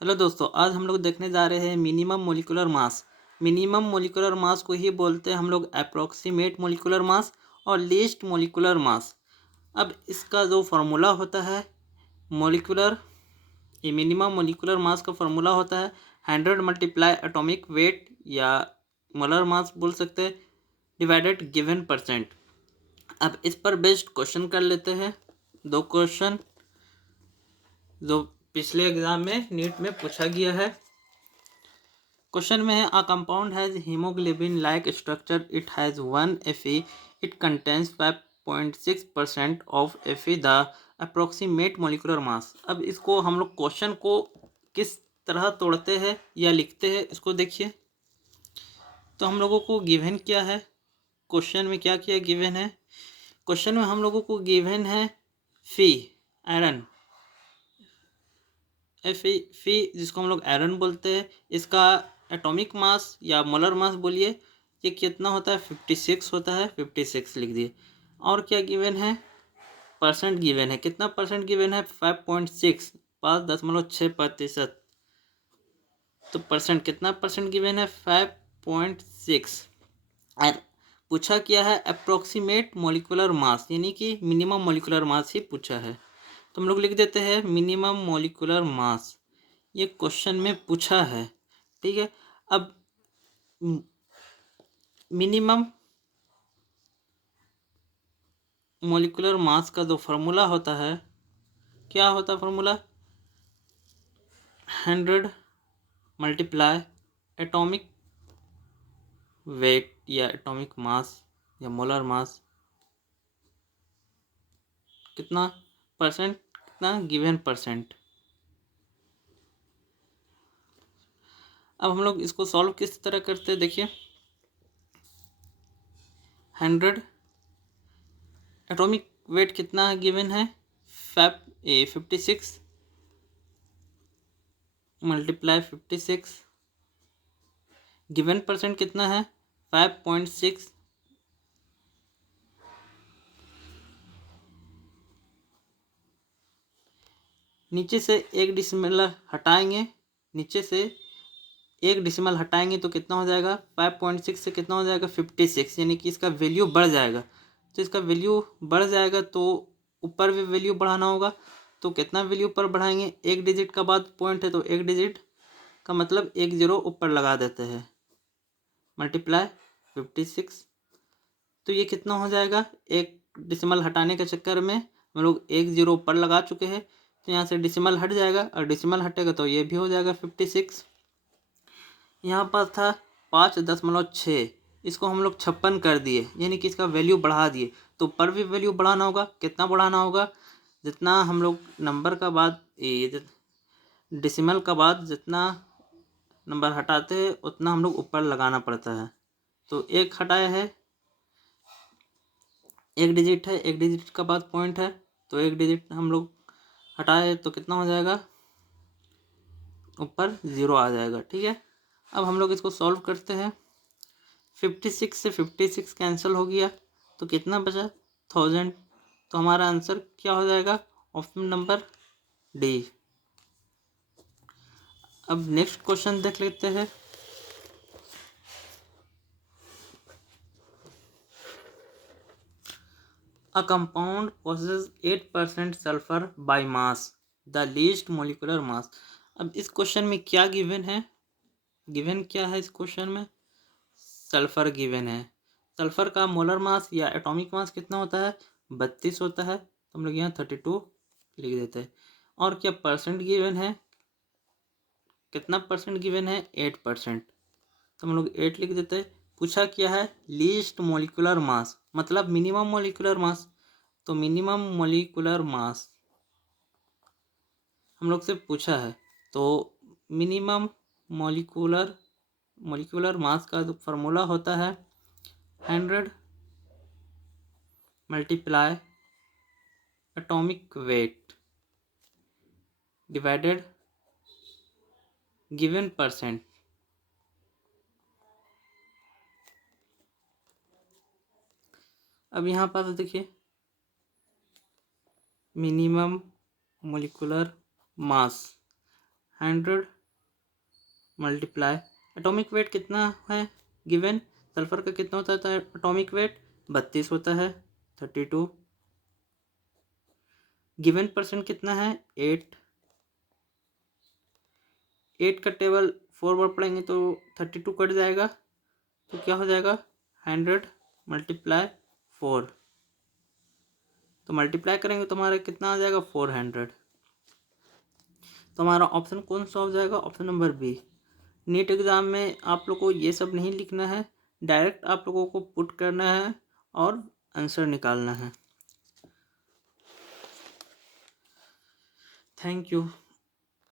Hello दोस्तों, आज हम लोग देखने जा रहे हैं minimum molecular mass. Minimum molecular mass को ही बोलते हैं हम लोग अप्रोक्सीमेट मोलिकुलर मास और लीस्ट मोलिकुलर मास। अब इसका जो फार्मूला होता है मोलिकुलर ये मिनिमम मोलिकुलर मास का फार्मूला होता है 100 मल्टीप्लाई एटॉमिक वेट या मोलर मास बोल सकते हैं डिवाइडेड गिवन परसेंट। अब इस पर बेस्ड क्वेश्चन कर लेते हैं। दो क्वेश्चन जो पिछले एग्जाम में नीट में पूछा गया है। क्वेश्चन में है, a compound has haemoglobin like structure, it has 1 Fe, it contains 5.6% of Fe, the approximate molecular mass. अब इसको हम लोग क्वेश्चन को किस तरह तोड़ते हैं या लिखते हैं इसको देखिए। तो हम लोगों को गिवन क्या है, क्वेश्चन में क्या क्या गिवन है। क्वेश्चन में हम लोगों को गिवन है फी आयरन, फी जिसको हम लोग आयरन बोलते हैं। इसका एटॉमिक मास या मोलर मास बोलिए, ये कितना होता है 56 होता है, 56 लिख दिए। और क्या गिवन है, परसेंट गिवन है। कितना परसेंट गिवन है 5.6, 5.6%। तो परसेंट कितना परसेंट गिवन है 5.6। और पूछा क्या है अप्रोक्सीमेट मोलिकुलर मास, यानी कि मिनिमम मोलिकुलर मास ही पूछा है। तो हम लोग लिख देते हैं मिनिमम मोलिकुलर मास, ये क्वेश्चन में पूछा है। ठीक है, अब मिनिमम मोलिकुलर मास का जो फार्मूला होता है, क्या होता है फार्मूला, 100 मल्टीप्लाई एटॉमिक वेट या एटॉमिक मास या मोलर मास, कितना परसेंट, कितना गिवन परसेंट। अब हम लोग इसको सॉल्व किस तरह करते हैं देखिए। 100 एटॉमिक वेट कितना गिवन है 56 मल्टीप्लाई 56, गिवन परसेंट कितना है 5.6। नीचे से एक डिसिमल हटाएंगे, नीचे से एक डिसिमल हटाएंगे तो कितना हो जाएगा 5.6 से कितना हो जाएगा 56, यानी कि इसका वैल्यू बढ़ जाएगा। तो इसका वैल्यू बढ़ जाएगा तो ऊपर भी वैल्यू बढ़ाना होगा। तो कितना वैल्यू ऊपर बढ़ाएंगे, एक डिजिट का बाद पॉइंट है तो एक डिजिट का मतलब एक जीरो ऊपर लगा देते हैं, मल्टीप्लाई 56। तो ये कितना हो जाएगा, एक डिसिमल हटाने के चक्कर में हम लोग एक जीरो ऊपर लगा चुके हैं। तो यहाँ से डिसिमल हट जाएगा और डिसिमल हटेगा तो ये भी हो जाएगा 56। यहाँ पर था 5.6, इसको हम लोग 56 कर दिए, यानी कि इसका वैल्यू बढ़ा दिए। तो ऊपर भी वैल्यू बढ़ाना होगा, कितना बढ़ाना होगा, जितना हम लोग नंबर का बाद डिसिमल का बाद जितना नंबर हटाते हैं उतना हम लोग ऊपर लगाना पड़ता है। तो एक हटाया है, एक डिजिट है, एक डिजिट का बाद पॉइंट है तो एक डिजिट हम लोग हटाए तो कितना हो जाएगा, ऊपर ज़ीरो आ जाएगा। ठीक है, अब हम लोग इसको सॉल्व करते हैं। 56 से 56 कैंसिल हो गया तो कितना बचा 1000। तो हमारा आंसर क्या हो जाएगा, ऑप्शन नंबर डी। अब नेक्स्ट क्वेश्चन देख लेते हैं। A compound possesses 8% sulfur by mass, the least molecular mass। अब इस क्वेश्चन में क्या गिवन है, गिवन क्या है इस क्वेश्चन में, सल्फर गिवन है। सल्फर का मोलर मास या एटॉमिक मास कितना होता है 32 होता है, तो हम लोग यहाँ 32 लिख देते हैं। और क्या परसेंट गिवन है, कितना परसेंट गिवन है 8%, तो हम लोग 8 लिख देते हैं। पूछा क्या है लीस्ट मोलिकुलर मास, मतलब मिनिमम मोलिकुलर मास। तो मिनिमम मोलिकुलर मास हम लोग से पूछा है, तो मिनिमम मोलिकुलर मास का जो फार्मूला होता है 100 multiply atomic weight divided given percent. अब यहाँ पर देखिए minimum molecular mass 100 multiply atomic weight कितना है गिवन, सल्फर का कितना होता है एटॉमिक वेट 32 होता है 32। गिवन परसेंट कितना है 8। 8 का टेबल 4 बार पढ़ेंगे तो 32 कट जाएगा, तो क्या हो जाएगा 100 मल्टीप्लाई 4। तो मल्टीप्लाई करेंगे तो हमारा कितना आ जाएगा 400। तो हमारा ऑप्शन कौन सा हो जाएगा, option number B. NEET exam में आप लोग को ये सब नहीं लिखना है, डायरेक्ट आप लोगों को पुट करना है और आंसर निकालना है। Thank you.